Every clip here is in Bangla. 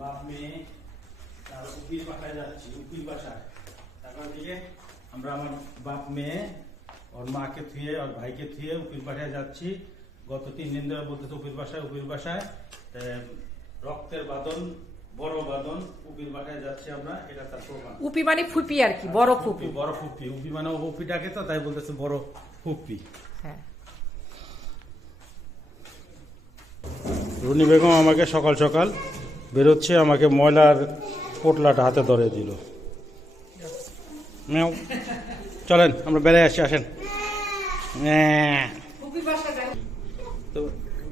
বাপ মেয়ে তার উকিল বাসায় যাচ্ছি, উকিল বাসায়। তারপর দিকে আমরা আমার বাপ মেয়ে ওর মাকে থুয়ে ওর ভাইকে থুয়ে উকিল বাসায় যাচ্ছি। গত 3 দিন ধরে বলতেছে উকিল বাসায় রক্তের বাঁধন, বড় বাঁধন, উপির বাসায় যাচ্ছি আমরা। এটা তার প্রমাণ। উপি মানে ফুপি আর কি, বড় ফুপি। বড় ফুপি, উপি মানে উপিটাকে তো তাই বলতেছে বড় ফুপি। হ্যাঁ। রুনি বেগম আমাকে সকাল সকাল বেরোচ্ছে, আমাকে ময়লার পোটলাটা হাতে ধরে দিল। চলেন আমরা বেড়ে আসি, আসেন। তো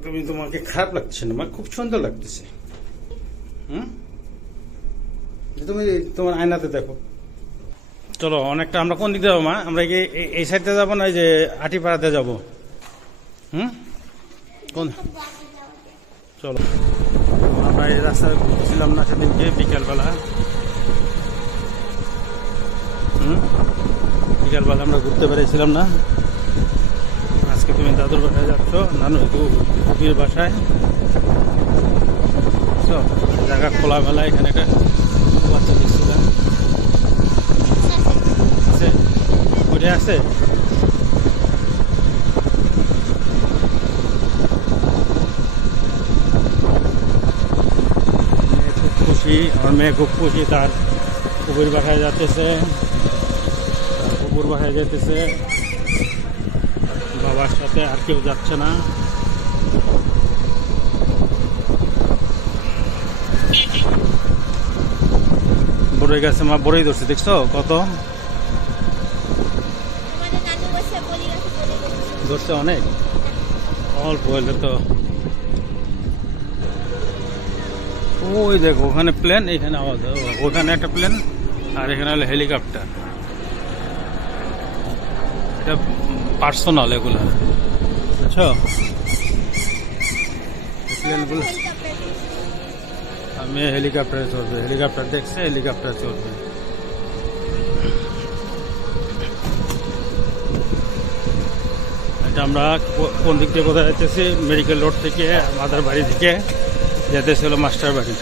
তুমি, তোমাকে খারাপ লাগছে না? আমার খুব সুন্দর লাগতেছে। তুমি তোমার আয়নাতে দেখো। চলো, অনেকটা আমরা কোন দিকে যাবো মা? আমরা কি এই সাইডে যাবো না এই যে আটিপাড়াতে যাবো? কোন? চলো, আমরা এই রাস্তায় ঘুরছিলাম না সেদিনকে বিকালবেলা। বিকালবেলা আমরা ঘুরতে পেরেছিলাম না। আজকে তুমি দাদুর বাসায় যাচ্ছ, নানু কুপির বাসায়। জায়গা খোলামেলা, এখানে একটা বাচ্চা দেখছিলাম। আছে ওইটা আছে। খুব খুশি, আমার মেয়ে খুব খুশি, তার কুকুর বাসায় যাচ্ছে, কুকুর বাসায় যেতেছে বাবার সাথে, আর কেউ যাচ্ছে না। বড়ই গাছে মা বড়ই ধরছে, দেখছো কত ধরছে? অনেক অল্প হইলে তো। ওই দেখো ওখানে প্লেন, এখানে আওয়াজ, ওখানে একটা প্লেন, আর এখানে হলো হেলিকপ্টার। এটা পার্সোনাল এগুলো, বুঝছো? প্লেনগুলো আমি হেলিকপ্টারে চলবে, হেলিকপ্টার দেখছে, হেলিকপ্টার চলবে। এটা আমরা কোন দিক থেকে কোথায় যাইতেছি? মেডিকেল রোড থেকে, আমাদের বাড়ি থেকে যেতেছিল মাস্টার বাড়ি।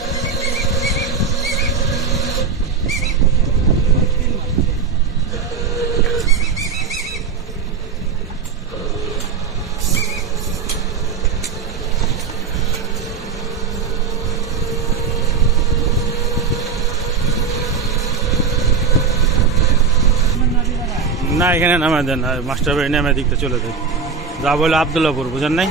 না, এখানে নামা দেন, মাস্টার বাড়ি নেমে দিকতে চলে যায়। যা বলে আবদুল্লাপুর, বুঝেন নাই?